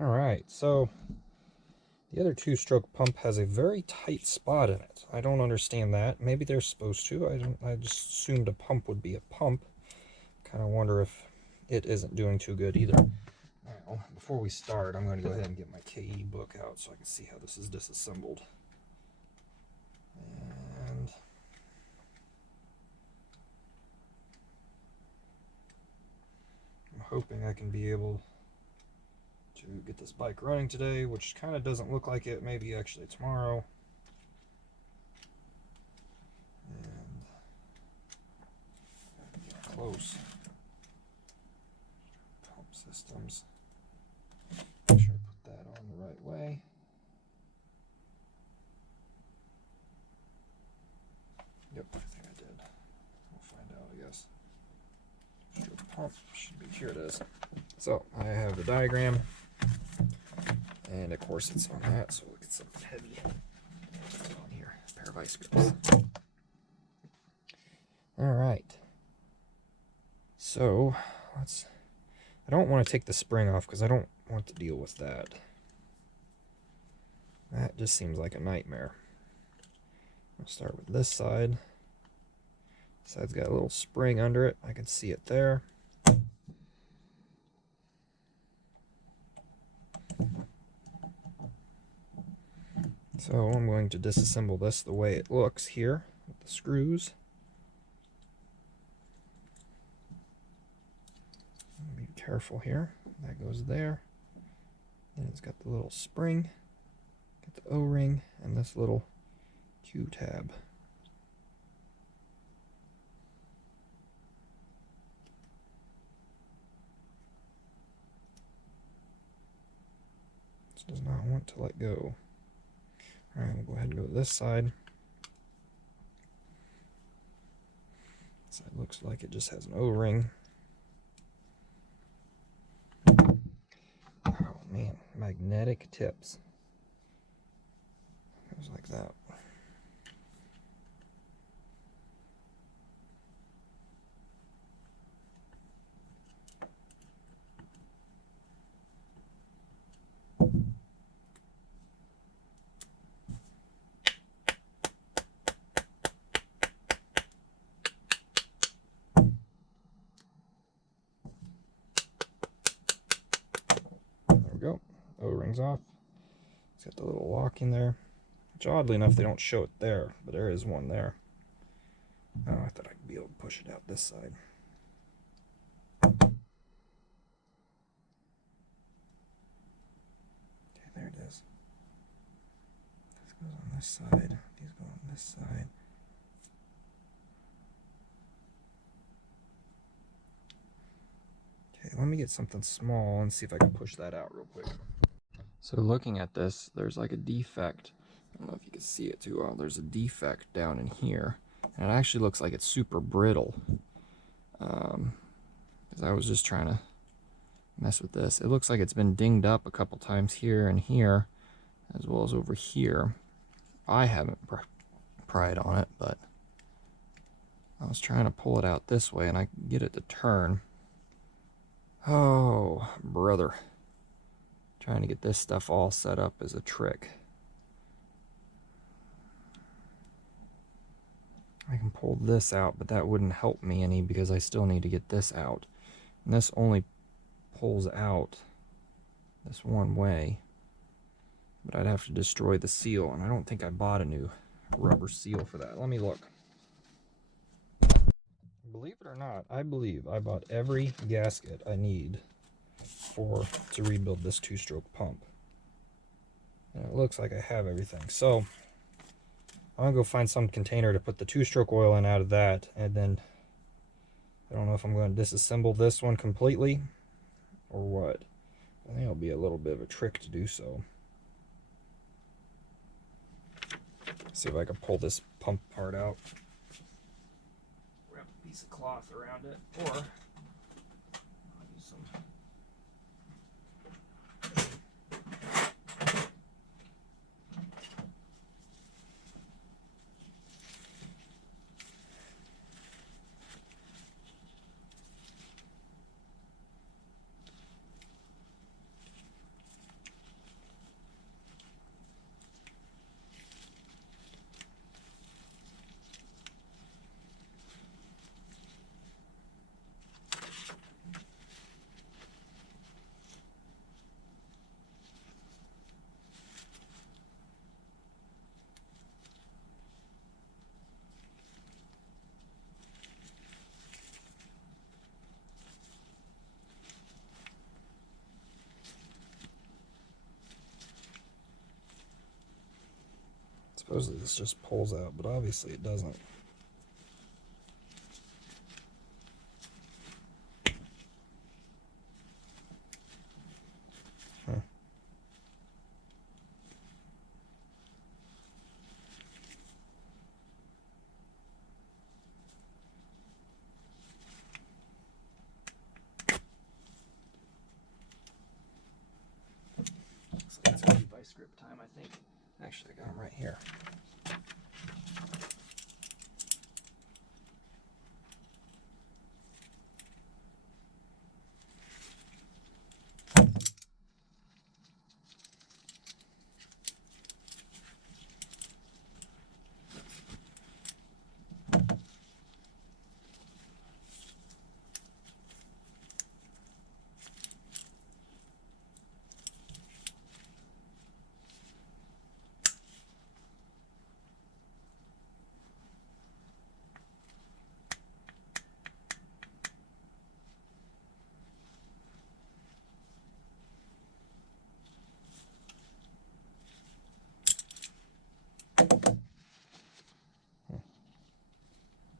Alright, so the other two-stroke pump has a very tight spot in it. I don't understand that. Maybe they're supposed to. I just assumed a pump would be a pump. Kind of wonder if it isn't doing too good either. Alright, well, before we start, I'm going to go ahead and get my KE book out so I can see how this is disassembled. And I'm hoping I can be able to get this bike running today, which kind of doesn't look like it. Maybe actually tomorrow. And get close. Pump systems. Make sure I put that on the right way. Yep, I think I did. We'll find out, I guess. Stroke pump should be, here it is. So I have the diagram, and of course it's on that, so look at something heavy on here. A pair of ice grips. Alright. So I don't want to take the spring off because I don't want to deal with that. That just seems like a nightmare. I'll start with this side. This side's got a little spring under it. I can see it there. So I'm going to disassemble this the way it looks here with the screws. Be careful here. That goes there. And it's got the little spring, got the O-ring, and this little Q-tab. This does not want to let go. Alright, we'll go ahead and go to this side. This side looks like it just has an O-ring. Oh man, magnetic tips. Goes like that. Go. O-rings off. It's got the little lock in there, which oddly enough they don't show it there, but there is one there. Oh, I thought I'd be able to push it out this side. Okay, there it is. This goes on this side, these go on this side. Okay, let me get something small and see if I can push that out real quick. So looking at this, there's like a defect. I don't know if you can see it too well. There's a defect down in here. And it actually looks like it's super brittle. Because I was just trying to mess with this. It looks like it's been dinged up a couple times here and here, as well as over here. I haven't pried on it, but I was trying to pull it out this way and I could get it to turn. Oh, brother. Trying to get this stuff all set up is a trick. I can pull this out, but that wouldn't help me any because I still need to get this out. And this only pulls out this one way. But I'd have to destroy the seal, and I don't think I bought a new rubber seal for that. Let me look. Believe it or not, I believe I bought every gasket I need to rebuild this two-stroke pump. And it looks like I have everything. So I'm gonna go find some container to put the two-stroke oil in out of that, and then I don't know if I'm going to disassemble this one completely or what. I think it'll be a little bit of a trick to do so. See if I can pull this pump part out. Wrap a piece of cloth around it, or I'll use some. Supposedly this just pulls out, but obviously it doesn't. Looks like it's going to be vice grip time, I think. Actually, I got them right here.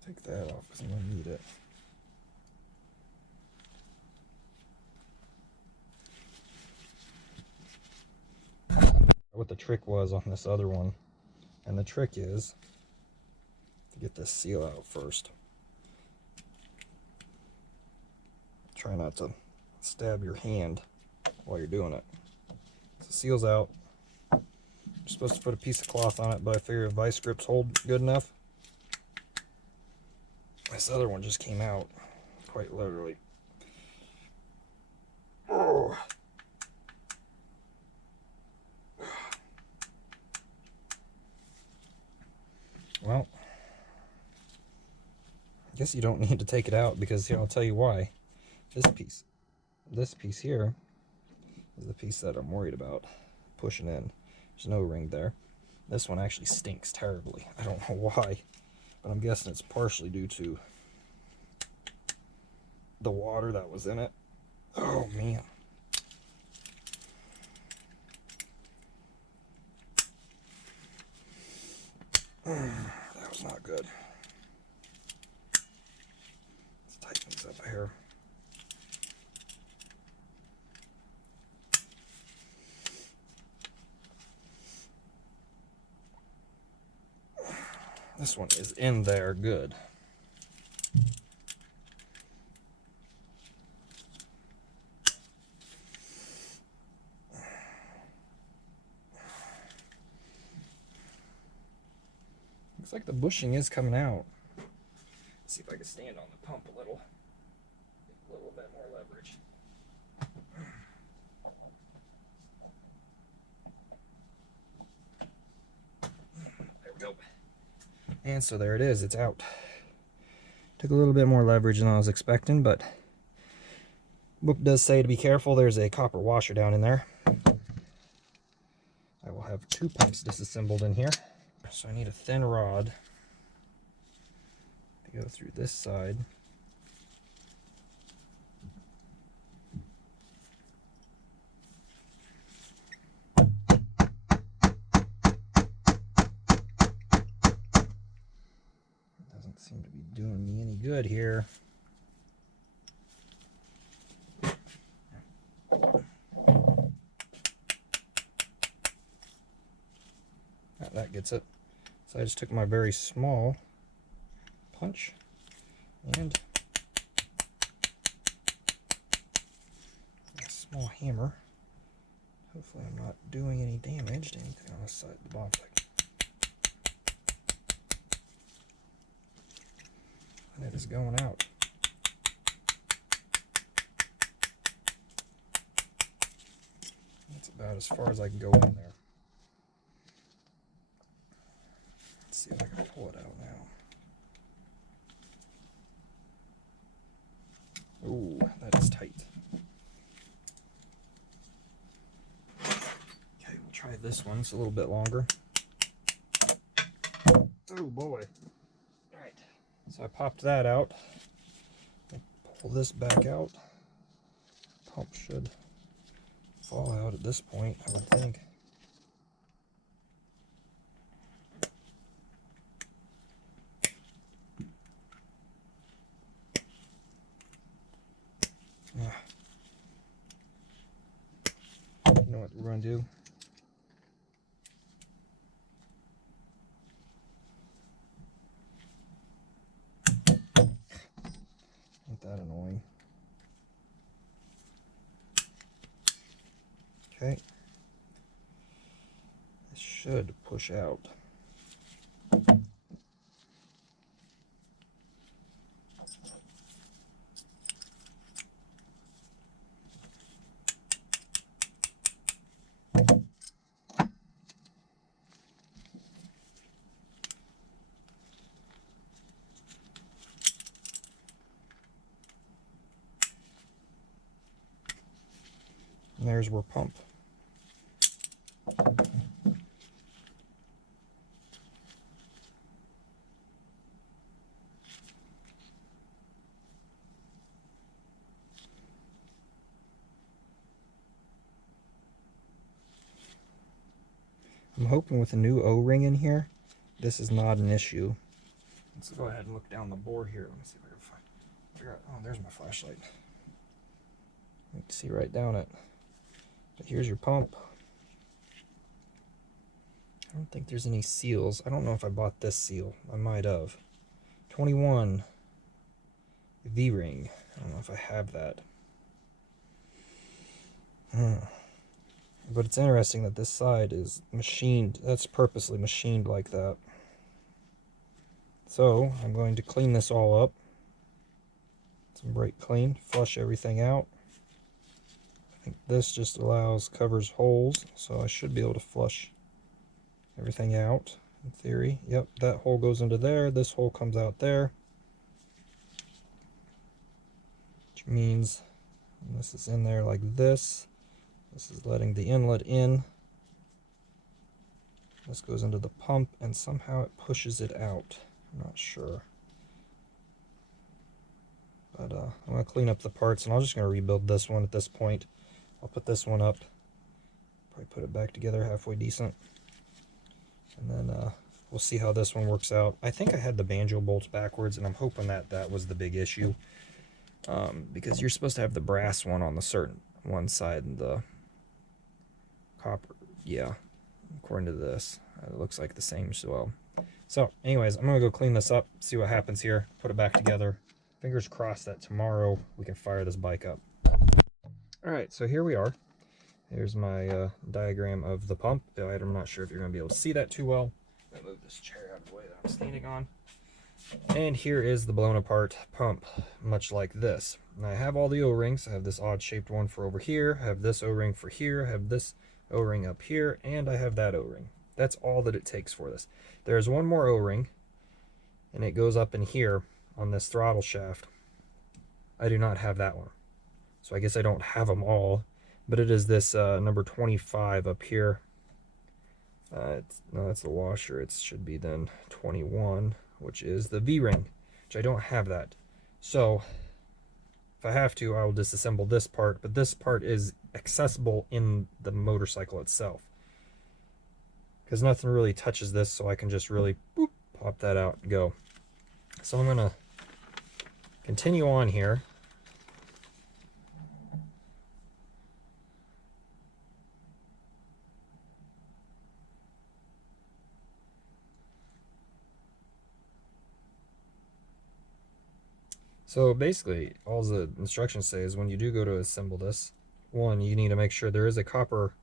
Take that off because I'm going to need it. What the trick was on this other one, and the trick is to get this seal out first. Try not to stab your hand while you're doing it. So the seal's out. You're supposed to put a piece of cloth on it, but I figure if vice grips hold good enough. This other one just came out, quite literally. Oh. Well, I guess you don't need to take it out because here, I'll tell you why. This piece here is the piece that I'm worried about pushing in. There's no ring there. This one actually stinks terribly. I don't know why, but I'm guessing it's partially due to the water that was in it. Oh man. That was not good. Let's tighten these up here. This one is in there good. Looks like the bushing is coming out. Let's see if I can stand on the pump a little. Get a little bit more leverage. There we go. And so there it is, it's out. Took a little bit more leverage than I was expecting, but book does say to be careful. There's a copper washer down in there. I will have 2 pumps disassembled in here. So I need a thin rod to go through this side. Doesn't seem to be doing me any good here. That gets it. So I just took my very small punch and a small hammer. Hopefully I'm not doing any damage to anything on this side of the bottom. And it is going out. That's about as far as I can go in there. Let's see if I can pull it out now. Ooh, that is tight. Okay, we'll try this one. It's a little bit longer. Oh boy. Alright, so I popped that out. I'll pull this back out. Pump should fall out at this point, I would think. You know what we're going to do? Ain't that annoying? Okay. This should push out. And there's our pump. I'm hoping with a new O-ring in here, this is not an issue. Let's go ahead and look down the board here. Let me see if I can figure out. Oh, there's my flashlight. You can see right down it. But here's your pump. I don't think there's any seals. I don't know if I bought this seal. I might have. 21 V-ring. I don't know if I have that. But it's interesting that this side is machined. That's purposely machined like that. So I'm going to clean this all up. Some brake clean. Flush everything out. I think this just covers holes. So I should be able to flush everything out in theory. Yep, that hole goes into there. This hole comes out there. Which means this is in there like this. This is letting the inlet in. This goes into the pump and somehow it pushes it out. I'm not sure. But I'm going to clean up the parts and I'm just going to rebuild this one at this point. I'll put this one up. Probably put it back together halfway decent. And then we'll see how this one works out. I think I had the banjo bolts backwards and I'm hoping that that was the big issue. Because you're supposed to have the brass one on the one side and the copper. Yeah, according to this. It looks like the same as well. So anyways, I'm going to go clean this up, see what happens here, put it back together. Fingers crossed that tomorrow we can fire this bike up. Alright, so here we are. Here's my diagram of the pump. I'm not sure if you're going to be able to see that too well. I'm going to move this chair out of the way that I'm standing on. And here is the blown apart pump, much like this. And I have all the O-rings. I have this odd shaped one for over here. I have this O-ring for here. I have this O-ring up here. And I have that O-ring. That's all that it takes for this. There's one more O-ring. And it goes up in here on this throttle shaft. I do not have that one. So I guess I don't have them all. But it is this number 25 up here. No, that's the washer. It should be then 21, which is the V-ring, which I don't have that. So if I have to, I will disassemble this part, but this part is accessible in the motorcycle itself. Because nothing really touches this, so I can just really boop, pop that out and go. So I'm going to continue on here. So basically, all the instructions say is when you do go to assemble this, one, you need to make sure there is a copper,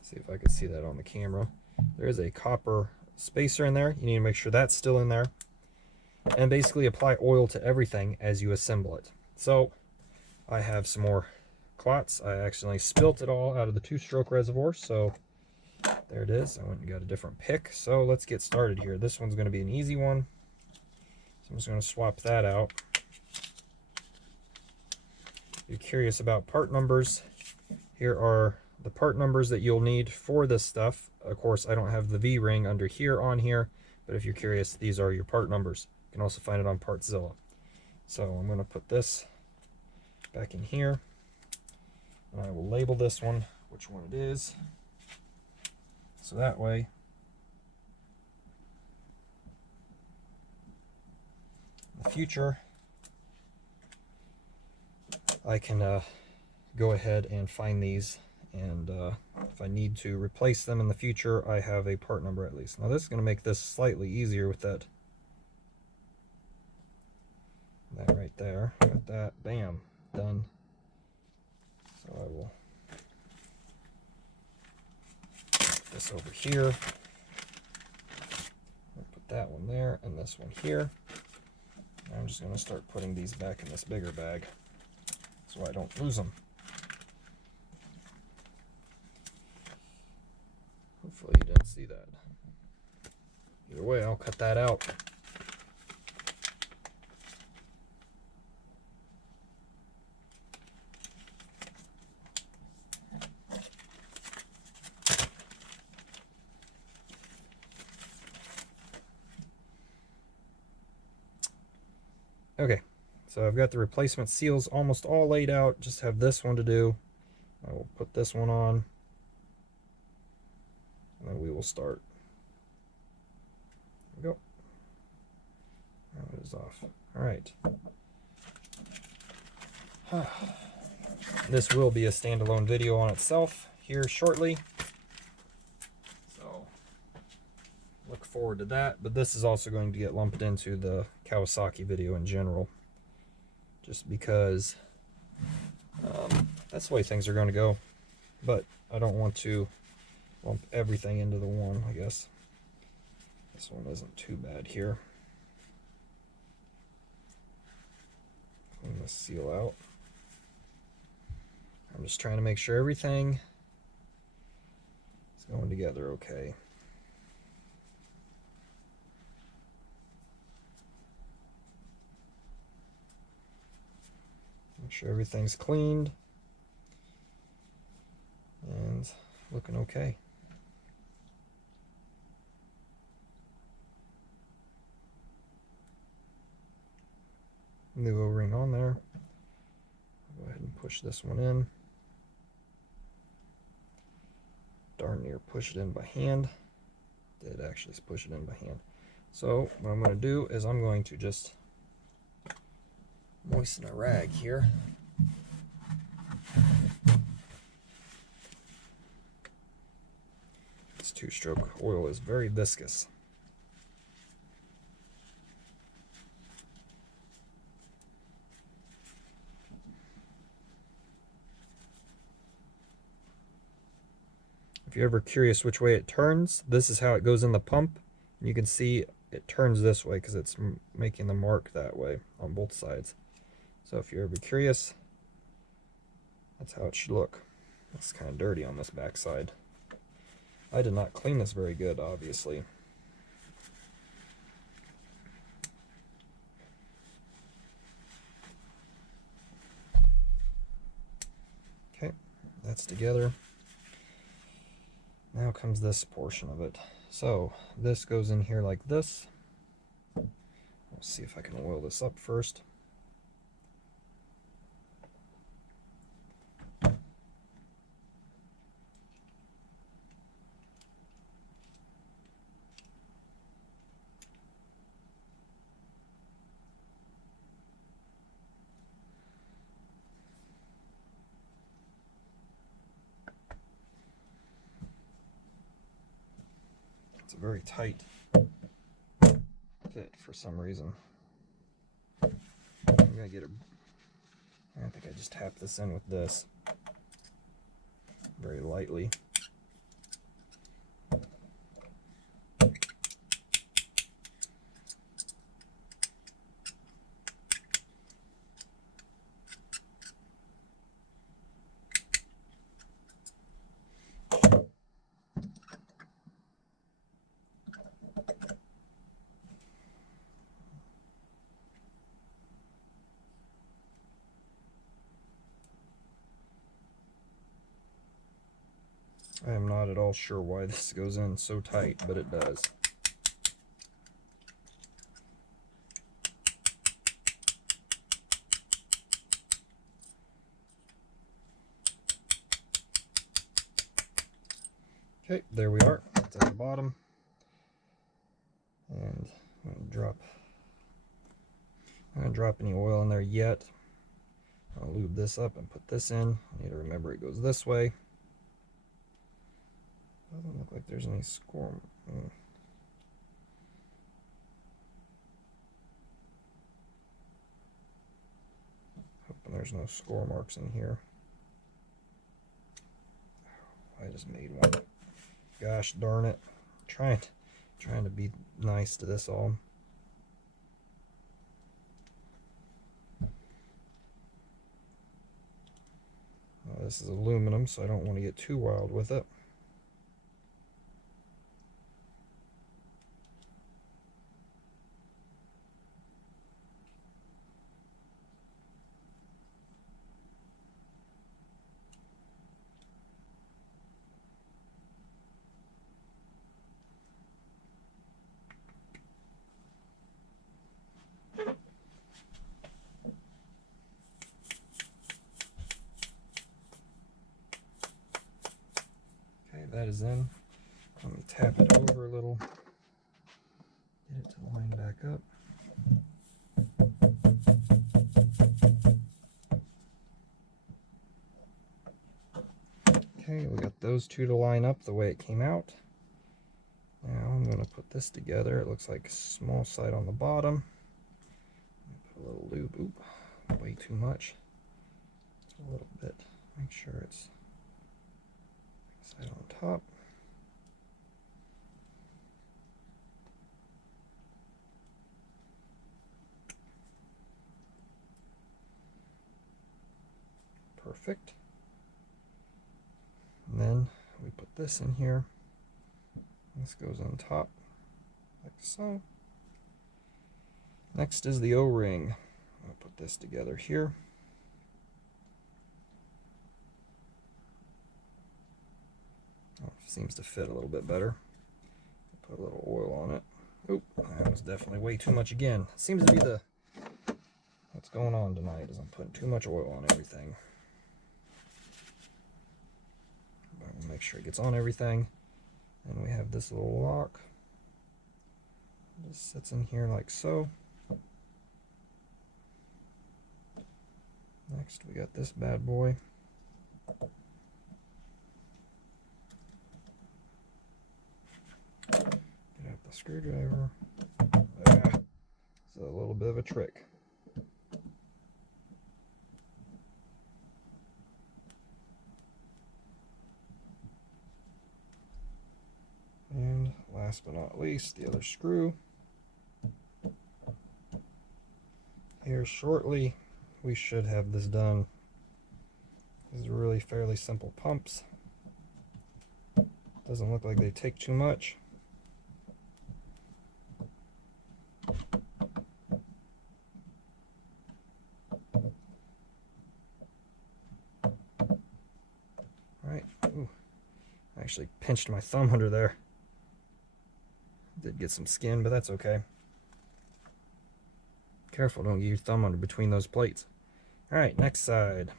see if I can see that on the camera. There is a copper spacer in there. You need to make sure that's still in there. And basically apply oil to everything as you assemble it. So I have some more clots. I accidentally spilt it all out of the two-stroke reservoir, so there it is. I went and got a different pick. So let's get started here. This one's going to be an easy one. So I'm just going to swap that out. If you're curious about part numbers, here are the part numbers that you'll need for this stuff. Of course, I don't have the V-ring under here on here, but if you're curious, these are your part numbers. You can also find it on Partzilla. So I'm going to put this back in here, and I will label this one, which one it is. So that way, in the future, I can go ahead and find these, and if I need to replace them in the future, I have a part number at least. Now this is going to make this slightly easier with that right there. Got that, bam, done. So I will put this over here. I'll put that one there and this one here. I'm just going to start putting these back in this bigger bag so I don't lose them. Hopefully you didn't see that. Either way, I'll cut that out. Okay, so I've got the replacement seals almost all laid out. Just have this one to do. I will put this one on, and then we will start. There we go. Now it is off. All right. This will be a standalone video on itself here shortly. So look forward to that. But this is also going to get lumped into the Kawasaki video in general, just because that's the way things are going to go. But I don't want to lump everything into the one, I guess. This one isn't too bad here. Clean this seal out. I'm just trying to make sure everything is going together okay. Make sure everything's cleaned and looking okay. New O-ring on there. Go ahead and push this one in. Darn near push it in by hand. Did actually push it in by hand. So what I'm going to do is I'm going to just moisten a rag here. This two-stroke oil is very viscous. If you're ever curious which way it turns, this is how it goes in the pump. You can see it turns this way because it's making the mark that way on both sides. So if you're ever curious, that's how it should look. It's kind of dirty on this back side. I did not clean this very good, obviously. Okay, that's together. Now comes this portion of it. So this goes in here like this. We'll see if I can oil this up first. It's a very tight fit for some reason. I'm gonna get it. I think I just tap this in with this very lightly. I am not at all sure why this goes in so tight, but it does. Okay, there we are. It's at the bottom. And I'm going to drop any oil in there yet. I'll lube this up and put this in. I need to remember it goes this way. Doesn't look like there's any score. Hoping there's no score marks in here. I just made one. Gosh darn it. Trying to be nice to this all. This is aluminum, so I don't want to get too wild with it. That is in. Let me tap it over a little. Get it to line back up. Okay, we got those two to line up the way it came out. Now I'm going to put this together. It looks like a small side on the bottom. Put a little lube. Oop, way too much. Just a little bit. Make sure it's side on top. Perfect. And then we put this in here. This goes on top, like so. Next is the O-ring. I'll put this together here. Oh, seems to fit a little bit better. Put a little oil on it. Oop, that was definitely way too much again. Seems to be what's going on tonight is I'm putting too much oil on everything. But we'll make sure it gets on everything. And we have this little lock. This sits in here like so. Next we got this bad boy. Get out the screwdriver. It's a little bit of a trick. And last but not least, the other screw. Here shortly, we should have this done. These are really fairly simple pumps. Doesn't look like they take too much. Alright, ooh, I actually pinched my thumb under there. Did get some skin, but that's okay. Careful, don't get your thumb under between those plates. Alright, next side.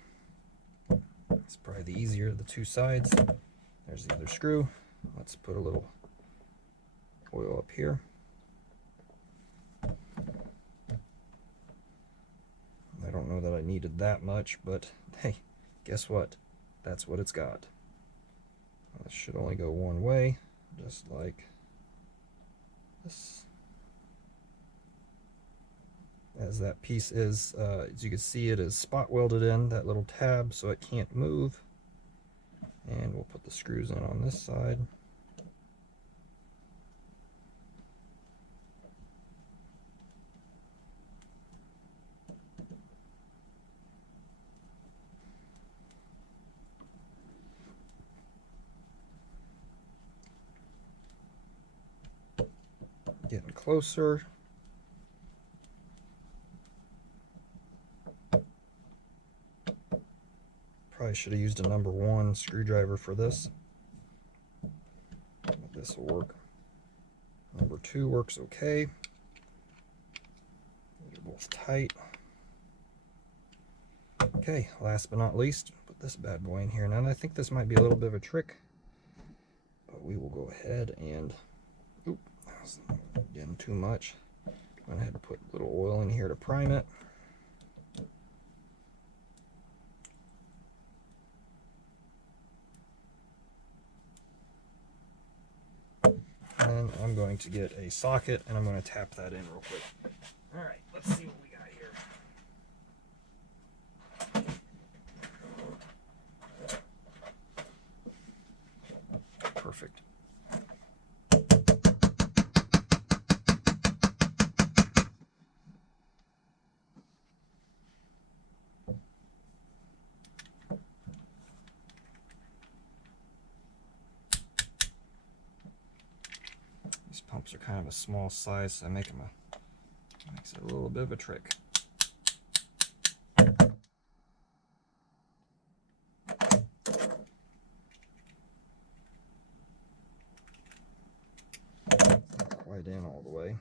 It's probably the easier of the two sides. There's the other screw. Let's put a little oil up here. I don't know that I needed that much, but hey, guess what? That's what it's got. This should only go one way, just like this. As that piece is, as you can see, it is spot welded in that little tab so it can't move. And we'll put the screws in on this side. Getting closer. Probably should have used a number 1 screwdriver for this. But this will work. Number 2 works okay. They're both tight. Okay, last but not least, put this bad boy in here. Now I think this might be a little bit of a trick, but we will go ahead and, oop, that was getting too much. Went ahead and put a little oil in here to prime it. I'm going to get a socket and I'm going to tap that in real quick. All right, let's see what we got here. Perfect. These pumps are kind of a small size, so I make them makes it a little bit of a trick. Not quite in all the way.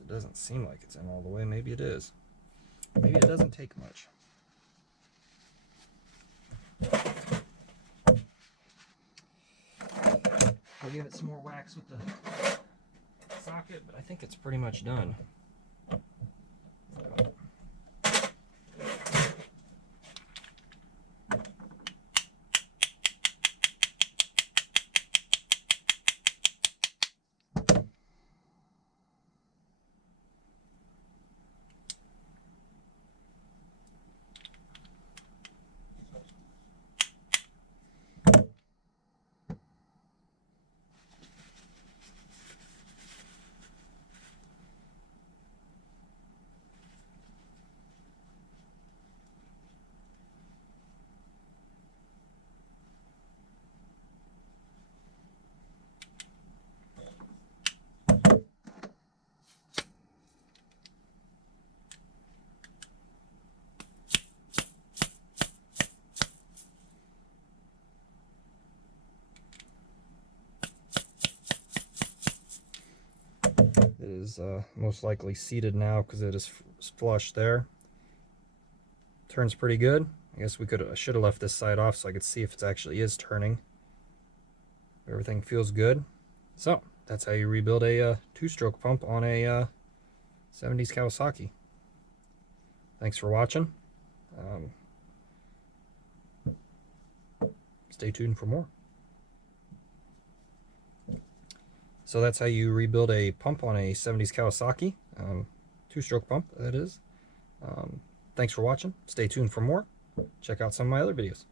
It doesn't seem like it's in all the way. Maybe it is. Maybe it doesn't take much. I'll give it some more wax with the socket, but I think it's pretty much done. It is most likely seated now because it is flush there. Turns pretty good. I guess I should have left this side off so I could see if it actually is turning. Everything feels good. So that's how you rebuild a two-stroke pump on a 70's Kawasaki. Thanks for watching. Stay tuned for more. So that's how you rebuild a pump on a 70's Kawasaki, two-stroke pump, that is. Thanks for watching. Stay tuned for more. Check out some of my other videos.